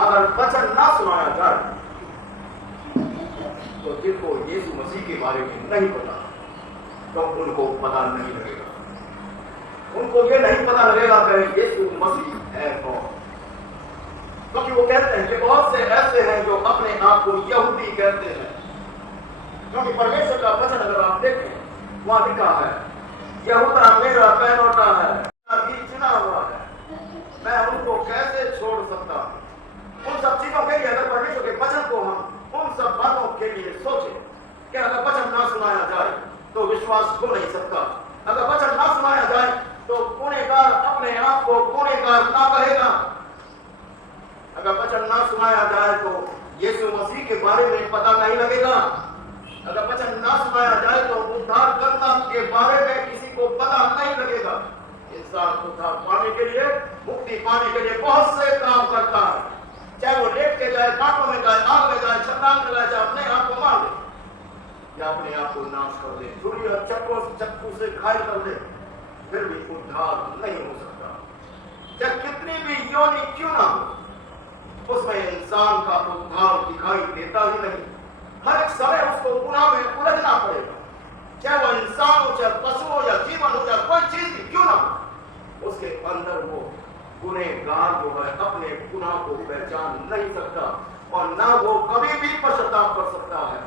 अगर वचन ना सुनाया जाए तो जिनको यीशु मसीह के बारे में नहीं पता तो उनको पता नहीं लगेगा, उनको ये नहीं पता लगेगा कि यीशु मसीह है कौन। क्योंकि वो कहते हैं कि बहुत से ऐसे हैं जो अपने आप को यहूदी कहते हैं, क्योंकि परमेश्वर का वचन अगर आप देखें वहां लिखा है यहूदा मेरा पहनौठा है, अभी चुना हुआ है, मैं उनको कैसे छोड़ सकता हूं। उन सब चीजों के लिए अगर परमेश्वर के वचन को हम उन सब बातों के लिए सोचें कि अगर वचन ना सुनाया जाए तो विश्वास हो नहीं सकता, अगर वचन ना सुनाया जाए तो गुनहगार अपने आप को गुनहगार ना कहेगा, अगर वचन ना सुनाया जाए तो यीशु मसीह के बारे में पता नहीं लगेगा, अगर वचन ना सुनाया जाए तो उद्धारकर्ता के बारे में किसी को पता नहीं लगेगा। इंसान उद्धार पाने के लिए, मुक्ति पाने के लिए बहुत से काम करता है, चाहे वो लेट के जाए, कांटों में जाए, आग में जाए, छलांग लगाए, चाहे अपने आप को मार ले या अपने आप को नाश कर दे, छुरी और चक्कू से घायल कर दे, फिर भी उद्धार नहीं हो सकता। चाहे कितनी भी योनि क्यों ना हो, उसमें इंसान का उद्धार दिखाई देता ही नहीं। हर एक समय उसको गुनाह में उलझना पड़ेगा, चाहे वो इंसान हो, चाहे पशु हो, या जीवन हो, या कोई चीज भी क्यों ना हो, उसके अंदर वो गुनहगार जो है अपने गुनाह को पहचान नहीं सकता और ना वो कभी भी पश्चाताप कर सकता है,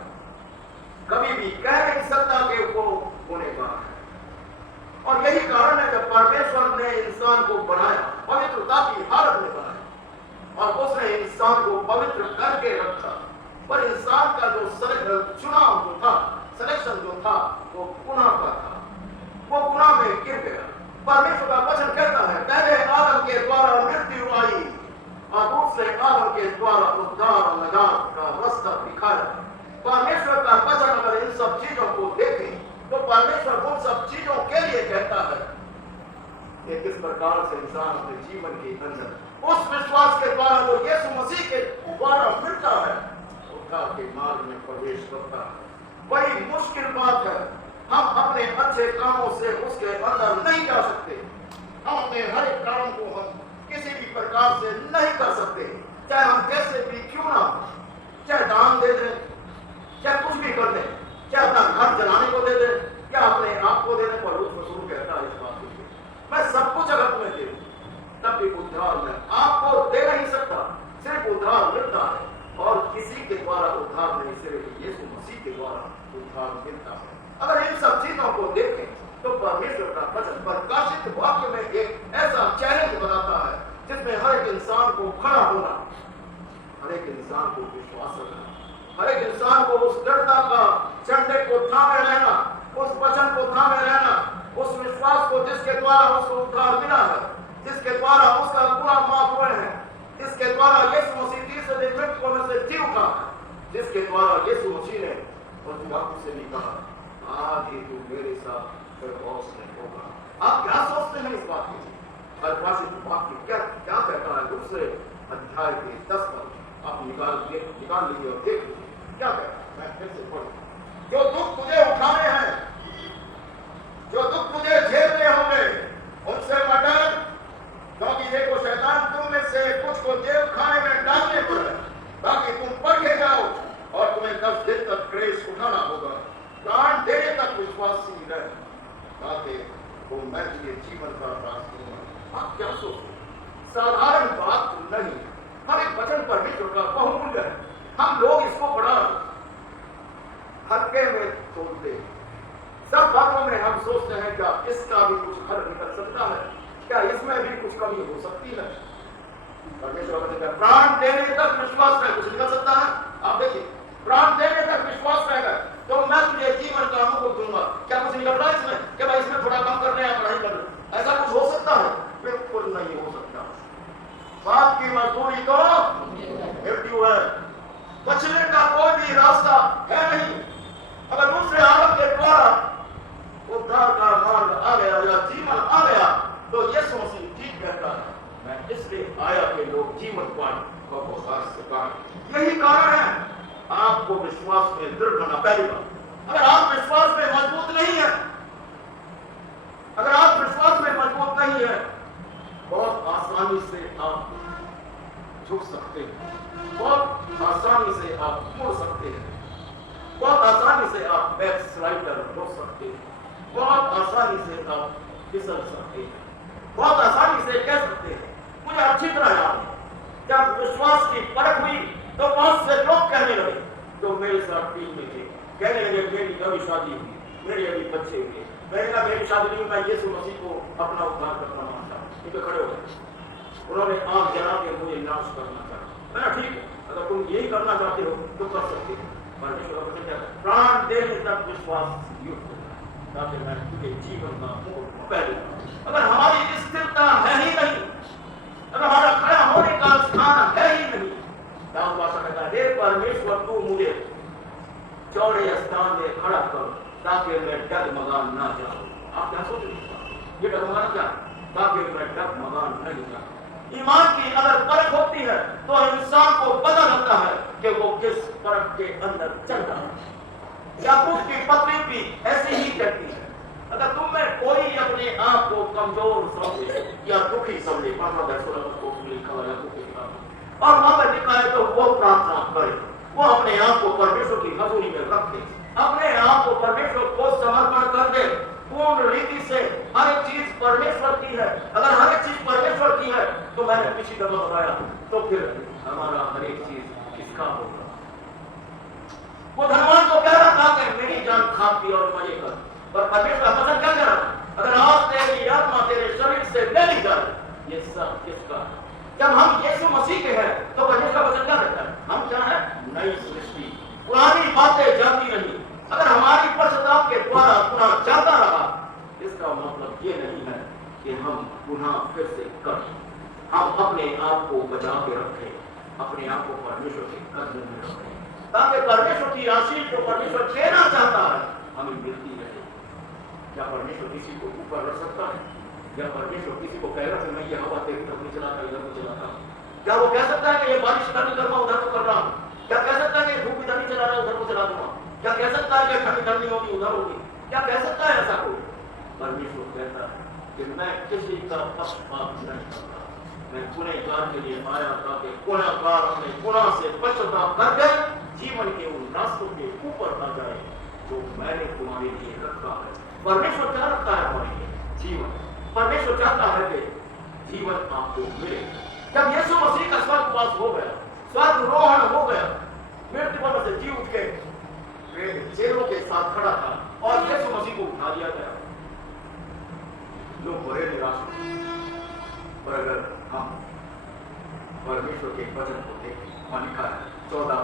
कभी भी कह नहीं सकता कि वो गुनहगार है। और यही कारण है जब परमेश्वर ने इंसान को बनाया, पवित्रता की हालत में बनाया और उसने इंसान को पवित्र करके रखा, पर इंसान का जो चुनाव जो था, सिलेक्शन जो था, वो गुनाह का था, वो गुनाह में गिर गया। परमेश्वर का वचन कहता है पहले आदम के द्वारा मृत्यु आई और दूसरे आदम के द्वारा उद्धार नजात का रास्ता दिखाया। परमेश्वर का वचन अगर इन सब चीजों को देखें तो परमेश्वर उन सब चीजों के लिए कहता है कि किस प्रकार से इंसान अपने जीवन के अंदर उस विश्वास के द्वारा जो यीशु मसीह के द्वारा मिलता है उद्धार के मार्ग में प्रवेश करता है। बड़ी मुश्किल बात है, हम अपने अच्छे कामों से उसके अंदर नहीं जा सकते, हम अपने हर एक काम को हम किसी भी प्रकार से नहीं कर सकते, चाहे हम कैसे भी क्यों ना, चाहे दान दे दें, चाहे कुछ भी कर दें, चाहे अपना घर जलाने को दे दें या अपने आप को दे दें। पर रसूल कहता है इस बात के लिए मैं सब कुछ अगर तुम्हें दे दूं तब भी उद्धार मैं आपको दे नहीं सकता, सिर्फ उद्धार मिलता है और किसी के द्वारा उद्धार नहीं, सिर्फ यीशु मसीह के द्वारा उद्धार मिलता है। अगर इन सब चीजों को देखें तो परमेश्वर का वचन प्रकाशित वाक्य में एक ऐसा चैलेंज बताता है जिसमें हर एक इंसान को खड़ा होना, हर एक इंसान को विश्वास रखना, हर एक इंसान को उस दृढ़ता का झंडे को थामे रहना, उस वचन को थामे रहना, उस विश्वास को जिसके द्वारा उसको उद्धार मिला है, जिसके द्वारा उसका गुनाह माफ हुए हैं, जिसके द्वारा यीशु मसीह तीसरे दिन मृत्यु में से जी उठा, जिसके द्वारा यीशु मसीह ने उस वाक्य से निकाला आज ही तू मेरे साथ फिरदौस में होगा। आप क्या सोचते हैं इस बात के? प्रकाशित वाक्य क्या क्या कहता है? दूसरे अध्याय के 10 पद आप निकाल लीजिए और देख लीजिए क्या कहता है। मैं फिर से पढ़ूं, जो दुख तुझे उठाने हैं, जो दुख तुझे झेलने होंगे, उनसे मत डर, क्योंकि देखो शैतान तुम में से कुछ को जेल खाने में डालने पर है, बाकी तुम परखे जाओ और तुम्हें 10 दिन तक क्लेश उठाना होगा। प्राण देने तक विश्वासी रहे, ताकि वो मैं तुझे जीवन का प्राप्त करूंगा। आप क्या सोचते? साधारण बात नहीं, हर एक वचन परमेश्वर का बहुमूल्य है। हम लोग इसको बड़ा हल्के में तोड़ते, सब बातों में हम सोचते हैं क्या इसका भी कुछ हल निकल सकता है, क्या इसमें भी कुछ कमी हो सकती है। परमेश्वर का प्राण देने तक विश्वास में कुछ निकल सकता है। आप देखिए, प्राण देने तक विश्वास रहेगा तो मैं तुझे जीवन का अनुभव दूंगा। क्या कुछ निकल रहा है इसमें कि भाई इसमें थोड़ा कम करने या पढ़ाई कर, ऐसा कुछ हो सकता है? बिल्कुल नहीं हो सकता। बाप की मजदूरी तो मृत्यु है, बचने का कोई भी रास्ता है नहीं। अगर दूसरे आदम के द्वारा उद्धार का मार्ग आ गया या जीवन आ गया तो यीशु मसीह ठीक कहता है मैं इसलिए आया कि लोग जीवन पाएं और वो शाश्वत पाएं। यही कारण है आपको विश्वास में दृढ़ होना। पहली बात, अगर आप विश्वास में मजबूत नहीं है, अगर आप विश्वास में मजबूत नहीं है, बहुत आसानी से आप झुक सकते हैं, बहुत आसानी से आप मुड़ सकते हैं, बहुत आसानी से आप बैक स्लाइडर हो सकते हैं, बहुत आसानी से आप फिसल सकते हैं, बहुत आसानी से कह सकते हैं। मुझे अच्छी तरह याद है जब विश्वास की परख हुई तो बहुत से लोग कहने लगे जो मेरे साथ टीम में थे, कहने लगे मेरी अभी शादी हुई, मेरे अभी बच्चे हुए। मैंने कहा मेरी शादी नहीं, मैं यीशु मसीह को अपना उद्धार करना मानता हूँ। ये खड़े हो गए, उन्होंने आग जला के मुझे नाश करना चाहा। मैंने ठीक है, अगर तुम यही करना चाहते हो तो कर सकते हो, परमेश्वर का वचन कहता है प्राण देने तक विश्वास युक्त होगा ताकि मैं तुझे जीवन का मोड़ पहले। अगर हमारी स्थिरता है ही नहीं, अगर हमारा खड़ा होने का स्थान है ही नहीं, दाऊद बादशाह कहता है हे परमेश्वर तू मुझे चौड़े स्थान में खड़ा कर ताकि मैं डगमगा ना जाऊं। आप क्या सोच रहे हैं? ये डगमगाना क्या? ताकि मैं डगमगा नहीं जाऊं। ईमान की अगर परख होती है तो इंसान को पता लगता है कि वो किस परख के अंदर चल रहा है। याकूब की पत्नी भी ऐसी ही कहती है, अगर तुम में कोई अपने आप को कमजोर समझे या दुखी समझे, और वहां पर लिखा है तो वो प्रार्थना करे, वो अपने आप को परमेश्वर की हजूरी में रखे, अपने आप को परमेश्वर को समर्पण कर दे पूर्ण रीति से। हर एक चीज परमेश्वर की है, अगर हर एक चीज परमेश्वर की है तो मैंने पिछली दफा बताया, तो फिर हमारा हर एक चीज किसका होगा? वो धनवान को कह रहा था कि मेरी जान खा पी और मजे कर, पर परमेश्वर का वचन क्या कह रहा था? अगर आज तेरी आत्मा तेरे शरीर से ले ली जाए, ये सब किसका है? जब हम यीशु मसीह के हैं तो परमेश्वर का वचन क्या कहता है? हम क्या है? नई सृष्टि, पुरानी बातें जाती रही। अगर हमारी पश्चाताप के द्वारा पुनः जाता रहा, इसका मतलब ये नहीं है कि हम पुनः फिर से करें। हम अपने आप को बचा के रखें, अपने आप को परमेश्वर के कदम में रखें, ताकि परमेश्वर की आशीष जो परमेश्वर देना चाहता है हमें मिलती रहे। क्या परमेश्वर किसी को ऊपर रख सकता है? क्या परमेश्वर किसी को कहेगा कि मैं ये हवा तेरी तरफ नहीं चलाता, इधर को चलाता हूँ? क्या वो कह सकता है कि ये बारिश इधर नहीं कर रहा उधर को कर रहा हूँ? क्या कह सकता है कि धूप इधर नहीं चला रहा उधर को चला दूंगा? क्या कह सकता है कि ठंड इधर नहीं होगी उधर होगी? क्या कह सकता है ऐसा कोई? परमेश्वर कहता है कि मैं किसी का पक्षपात नहीं करता, मैं गुनहगार के लिए आया था कि गुनहगार अपने गुनाह से पश्चाताप करके जीवन के उन रास्तों के ऊपर आ जाए जो मैंने तुम्हारे लिए रखा है। परमेश्वर क्या रखता है हमारे लिए? जीवन। परमेश्वर चाहता है कि जीवन आपको मिले। जब यीशु मसीह का स्वर्गवास हो गया, स्वर्गरोहण हो गया, मृत्यु पर से जी उठ के चेलों के साथ खड़ा था और यीशु मसीह को उठा दिया गया। लोग बड़े निराश हुए, पर अगर हम परमेश्वर के वचन को देखें, वहां लिखा है 14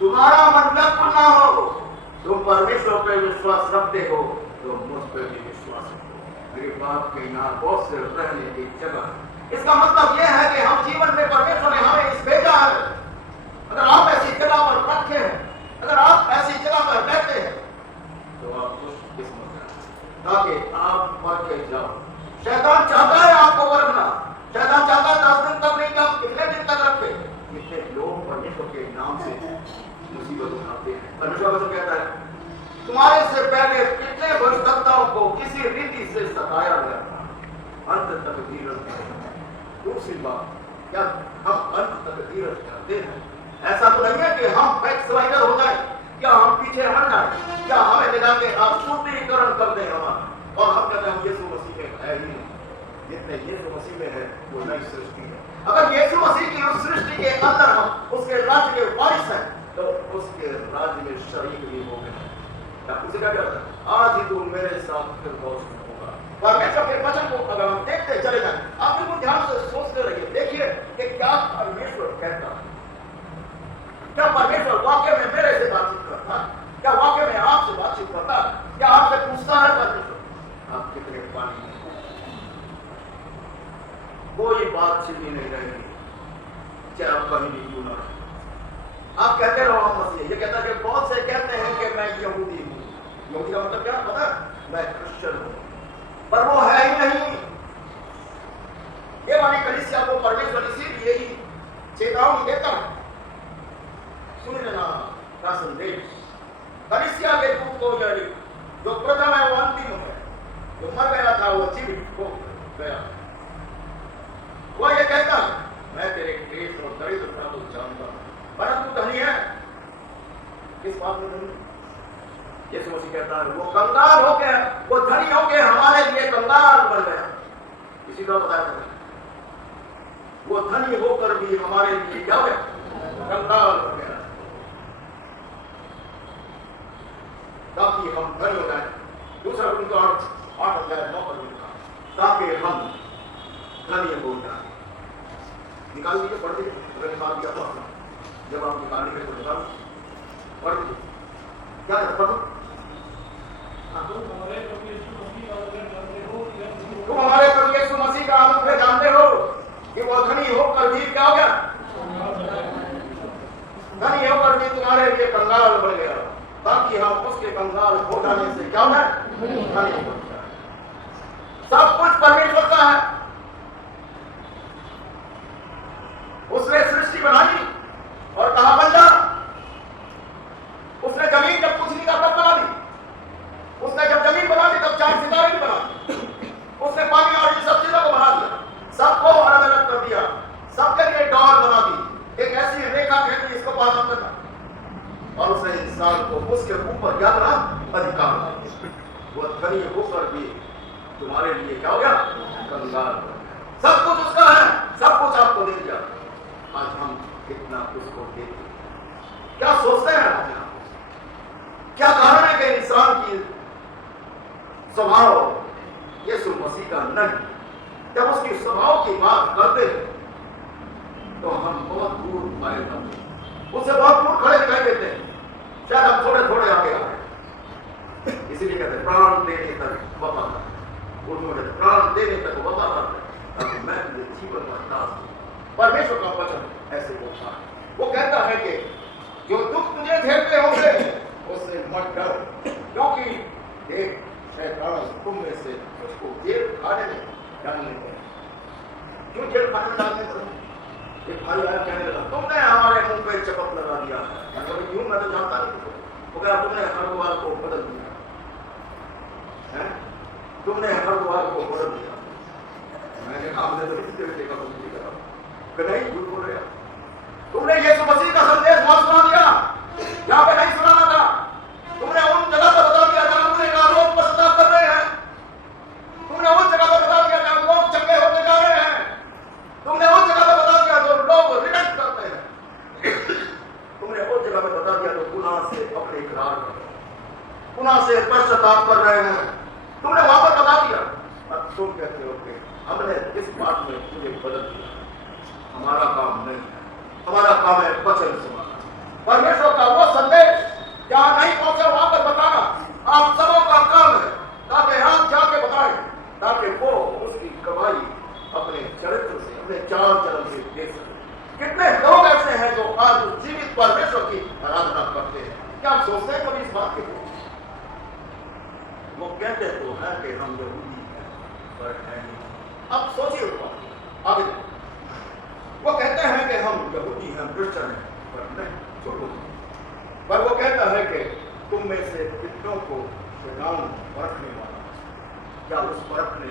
तुम्हारा मन व्याकुल ना हो, तुम परमेश्वर पर विश्वास रखते हो तो मुझ पर भी विश्वास रखो। मेरे बाप के यहाँ बहुत से रहने की जगह। इसका मतलब यह है कि हम जीवन में परमेश्वर ने हमें इस भेजा है। अगर आप ऐसी जगह पर रखे हैं, अगर आप ऐसी जगह पर बैठे हैं तो आप खुशकिस्मत हैं, ताकि आप मर के जाओ। शैतान चाहता है आपको मरना, शैतान चाहता है 10 दिन तक नहीं, आप कितने दिन तक रखे? कितने लोग परमेश्वर के नाम से मुसीबत उठाते हैं। परमेश्वर वचन कहता है तुम्हारे से पहले कितने भविष्यवक्ताओं को किसी रीति से सताया गया था, अंत तक धीरज धरे। दूसरी बात, क्या हम अंत तक धीरज करते हैं? ऐसा तो नहीं है कि हम बैकस्लाइडर हो जाए, क्या हम पीछे हट जाए, क्या हमें लगा के आप शुद्धिकरण कर दें हमारा, और हम कहते हैं हम यीशु मसीह में है ही नहीं। जितने यीशु मसीह में है वो नई सृष्टि है। अगर यीशु मसीह की उस सृष्टि के अंदर हम उसके राज्य के वारिस हैं तो उसके राज्य में शरीक भी हो गए। उसे क्या कहता है? आज ही तू मेरे साथ फिर बहुत होगा। परमेश्वर के वचन को अगर हम देखते चले जाए, आप बिल्कुल ध्यान से सोचते रहिए, देखिए कि क्या परमेश्वर कहता है। क्या परमेश्वर वाकई में मेरे से बातचीत करता है? क्या वाकई में आपसे बातचीत करता है? क्या आपसे पूछता है परमेश्वर आप कितने पानी में? कोई बात छिपी नहीं रहेगी, चाहे आप कहीं भी क्यों ना। आप कहते रहो हम मसीह। ये कहता है कि बहुत से कहते हैं कि मैं यहूदी हूँ। यहूदी का मतलब क्या पता है? मैं क्रिश्चियन हूँ, पर वो है ही नहीं। ये वाली कलीसिया को परमेश्वर इसीलिए ही चेतावनी देता है। सुन लेना का संदेश कलीसिया के दूत को यही, जो प्रथम है वो अंतिम है, जो मर गया था वो जीवित हो गया। वो ये कहता है क्लेश और दरिद्रता को जानता, परंतु धनी है किस बात में धनी? यीशु मसीह कहता है वो कंगाल होके, वो धनी होके हमारे लिए कंगाल बन गया। इसी का बताया था, वो धनी होकर भी हमारे लिए क्या हो गया? कंगाल हो गया, ताकि हम धनी हो जाए। दूसरा उनका 8:9 पर लिखा, ताकि हम धनी हो जाए। निकाल दीजिए, पढ़ दीजिए, अगर निकाल दिया तो अपना, जब आप निकालने के तो निकाल पढ़ दीजिए। क्या है पढ़ो? तुम हमारे प्रभु यीशु मसीह का अनुग्रह जानते हो कि वो धनी होकर भी क्या हो गया? धनी होकर भी तुम्हारे लिए कंगाल बन गया, ताकि हम उसके कंगाल हो जाने से क्या है? धनी हो जाए। सब कुछ परमेश्वर का है। उसने सृष्टि बनाई और कहा बन जा। उसने जमीन जब कुछ नहीं था तब बना दी। उसने जब जमीन बना दी तब 4 सितारे भी बना दिए। उसने पानी और इन सब चीजों को बना दिया, सबको अलग अलग कर दिया, सबके लिए डॉल बना दी, एक ऐसी रेखा खींच दी इसको पार न करना, और उसने इंसान को उसके ऊपर क्या बना? अधिकार दिया। वो धनी होकर भी तुम्हारे लिए क्या हो गया? कंगाल। सब कुछ उसका है, सब कुछ आपको दे दिया। आज हम कितना उसको देते, क्या सोचते हैं अपने आप? क्या कारण है कि इंसान की स्वभाव यीशु मसीह का नहीं? जब उसकी स्वभाव की बात करते हैं तो हम बहुत दूर आए जाते हैं, उससे बहुत दूर खड़े दिखाई देते हैं। शायद हम थोड़े थोड़े आगे आ गए। इसीलिए कहते हैं प्राण देने तक वफा कर, उन्होंने प्राण देने तक वफा कर, ताकि मैं तुझे जीवन का दास हूं। परमेश्वर का वचन ऐसे बोलता है। वो कहता है कि जो दुख तुझे झेलते होंगे उससे मत डर, क्योंकि देख शैतान तुम में से उसको जेल खाने में डालने में। क्यों जेल खाने में डालने पर? एक भाई आया कहने लगा तुमने हमारे मुंह पे चपक लगा दिया। मैं तो क्यों? मैं तो जानता नहीं। वो कहा तुमने हर द्वार को बदल दिया है, तुमने हर द्वार को बदल दिया। मैंने कहा हमने तो किसी तरीके का कुछ नहीं करा। कहीं झूठ बोल रहे, तुमने यीशु मसीह का संदेश वहां सुना दिया जहां पे नहीं सुनाना था। तुमने उन जगह पर बता दिया जहां तुमने कहा लोग पश्चाताप कर रहे हैं। तुमने उन जगह पर बता दिया जहां लोग चंगे होते जा रहे हैं। तुमने उन जगह पर बता दिया जो लोग रिपेंट करते हैं। तुमने उन जगह पर बता दिया जो गुनाह से अपने इकरार कर रहे हैं, गुनाह से पश्चाताप कर रहे हैं। तुमने वहां पर बता दिया। अब तुम कहते हो कि हमने इस बात में तुझे बदल दिया। हमारा काम नहीं है, हमारा काम है वचन सुनाना। परमेश्वर का वो संदेश जहां नहीं पहुंचा वहां पर बताना आप सबों का काम है, ताकि हम जाके बताएं, ताकि वो उसकी गवाही अपने चरित्र से, अपने चाल चलन से दे सके। कितने लोग ऐसे हैं जो आज जीवित परमेश्वर की आराधना करते हैं? क्या आप सोचते हैं कभी इस बात के? वो कहते तो है कि हम यहूदी हैं, पर है नहीं। अब सोचिए उस बात आगे। वो कहते हैं कि हम यहूदी हैं, क्रिश्चियन हैं, पर नहीं। छोड़ो। पर वो कहता है कि तुम में से कितनों को शैतान परखने वाला, क्या उस परखने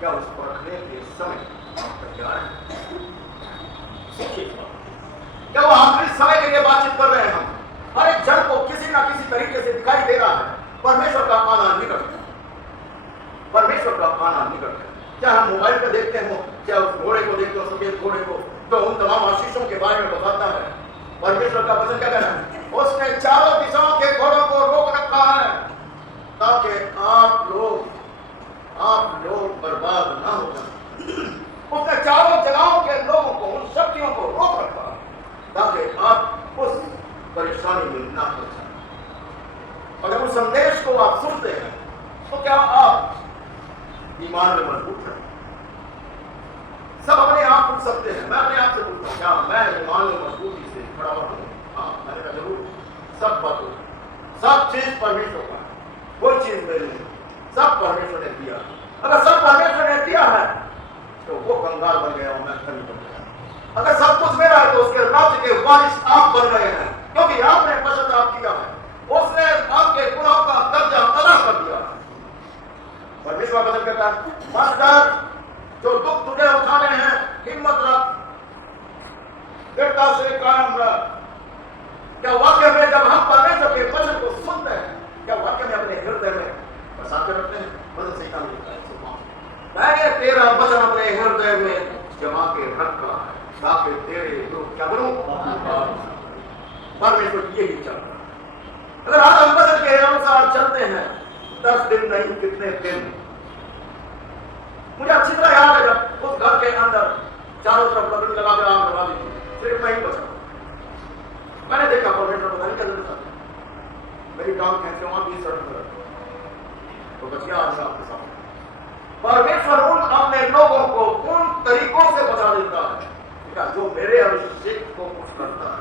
क्या उस परखने के समय आप तैयार हैं? क्या वो आखिरी समय के लिए बातचीत कर रहे हैं? हम हर एक जन को किसी ना किसी तरीके से दिखाई दे रहा है परमेश्वर का आना निकट है, परमेश्वर का आना निकट है। क्या हम मोबाइल पर देखते हो, क्या उस घोड़े को देखते हो, सफेद घोड़े को, तो उन तमाम आशीषों के बारे में बताता है। परमेश्वर का वचन क्या कहना है? उसने चारों दिशाओं के घोड़ों को रोक रखा है ताकि आप लोग बर्बाद ना हो जाए। उसने चारों जगहों के लोगों को, उन शक्तियों को रोक रखा है ताकि आप उस परेशानी में ना फंस जाए। अगर उस संदेश को आप सुनते हैं तो क्या आप ईमान में मजबूत हैं? सब अपने आप पूछ सकते हैं। मैं अपने आप से पूछता हूं, क्या मैं ईमान में मजबूती से खड़ा हुआ हूं? हाँ, मैंने कहा जरूर। सब बातों, सब चीज परमेश्वर का, कोई चीज मेरी नहीं, सब परमेश्वर ने दिया। अगर सब परमेश्वर ने दिया है तो वो कंगाल बन गया और मैं धनी बन गया। अगर सब कुछ मेरा है तो उसके राज्य के वारिस आप बन गए हैं, क्योंकि आपने पश्चाताप किया है। उसने आपके गुनाहों का कर्जा अदा कर दिया। परमेश्वर बदल कहता है, मत डर, जो दुख तुझे उठाने हैं हिम्मत रख, हृदय में जमा के रखा है ताकि तेरे लोग क्या करूं परमेश्वर यही चाहता है। अगर हम वचन के अनुसार चलते हैं 10 दिन नहीं कितने दिन। मुझे अच्छी तरह याद है जब उस घर के अंदर चारों तरफ लकड़ी लगा कर आग लगा दी सिर्फ मैं ही बचा। मैंने देखा परमेश्वर पता नहीं कैसे बचा मेरी टांग कैसे वहां 20 सड़क पर तो बचिया आज आपके सामने। परमेश्वर उन अपने लोगों को उन तरीकों से बचा देता है जो मेरे अभिषेक को कुछ करता है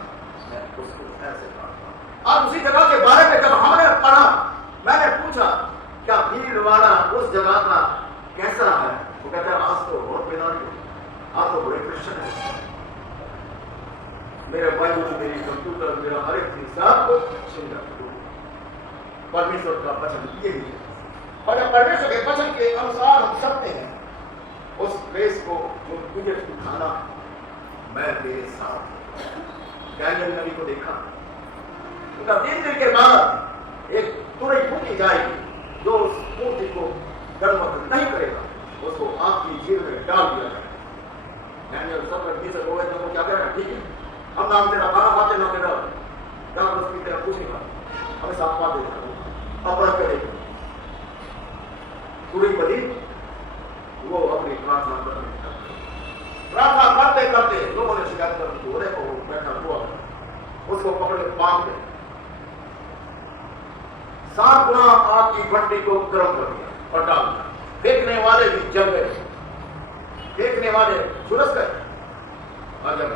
मैं उसको ऐसे करता हूं। और उसी जगह के बारे में जब हमने पढ़ा मैंने पूछा क्या भीड़ वाला उस जगह का कैसा है? वो कहता है आज तो बहुत बेदारी आप तो बड़े क्रिश्चियन है। मेरे बाइबल मेरी कंप्यूटर मेरा हर एक चीज सब कुछ परमेश्वर का वचन यही है और परमेश्वर के वचन के अनुसार हम चलते हैं उस प्लेस को जो तुझे उठाना मैं तेरे साथ। डैनियल नबी को देखा उनका 3 दिन के बाद एक तुरई फूकी जाएगी जो उस मूर्ति को गर्भवत नहीं करेगा उसको आग की झील में डाल दिया जाएगा। डैनियल सब लड़की से बोले तो क्या करेगा ठीक है हम नाम तेरा खाना खाते ना तेरा क्या उसकी तेरा कुछ नहीं खाता हमें साफ बात देता अपराध करेगा। तुरई बदी वो अपनी प्रार्थना करते करते लोगों ने शिकायत कर घोड़े को बैठा हुआ उसको पकड़ के बांध दे 7 गुना आग की भट्टी को गर्म कर दिया और डाल दिया। फेंकने वाले भी जल गए फेंकने वाले झुलस गए। और जब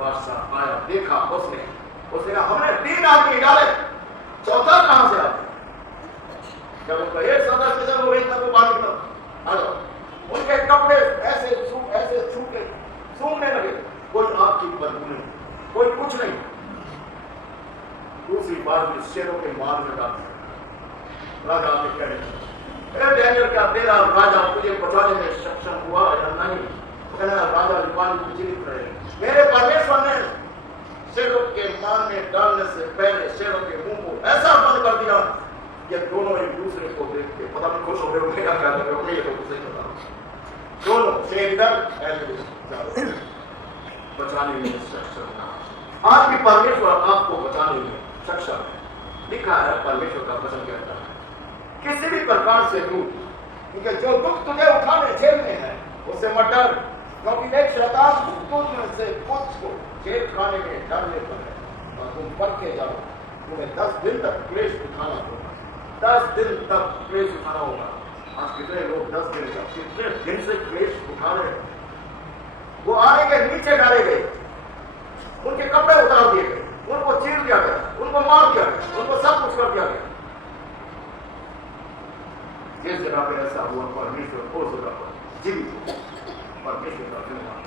बादशाह आया देखा उसने कहा हमने 3 आदमी डाले चौथा कहां से आते? जब उनका एक सदस्य जब वो इतना को बात निकला उनके कपड़े ऐसे सूखने लगे कोई आग की बदबू नहीं कोई कुछ नहीं। दूसरी बात शेरों के मार में डाल राजा ने कहे डैनियल क्या तेरा राजा तुझे बचाने में सक्षम हुआ या नहीं? तो कहना राजा जीवित रहे। मेरे परमेश्वर ने शेरों के मार में डालने से पहले शेरों के मुंह को ऐसा बंद कर दिया कि दोनों एक दूसरे को देख के पता नहीं खुश हो रहे हो क्या कर रहे हो मैं ये तो कुछ नहीं पता दोनों शेर बचाने में सक्षम था। आज भी परमेश्वर आपको बचाने में सक्षम है। लिखा है परमेश्वर का वचन कहता है किसी भी प्रकार से दूर क्योंकि जो दुख तुझे उठाने झेलने हैं उससे मत डर क्योंकि एक शैतान तुझ में से कुछ को जेल खाने में डर लेता है और तुम पढ़ के जाओ तुम्हें 10 दिन तक क्लेश उठाना होगा 10 दिन तक क्लेश उठाना होगा। आज कितने लोग 10 दिन तक कितने दिन से क्लेश उठा रहे हैं वो आने के नीचे डाले गए उनके कपड़े उतार दिए गए उनको चीर दिया गया उनको मार दिया गया उनको सब कुछ कर दिया गया। जिस जगह पर ऐसा हुआ परमेश्वर उस जगह पर जीवित परमेश्वर का धन्यवाद।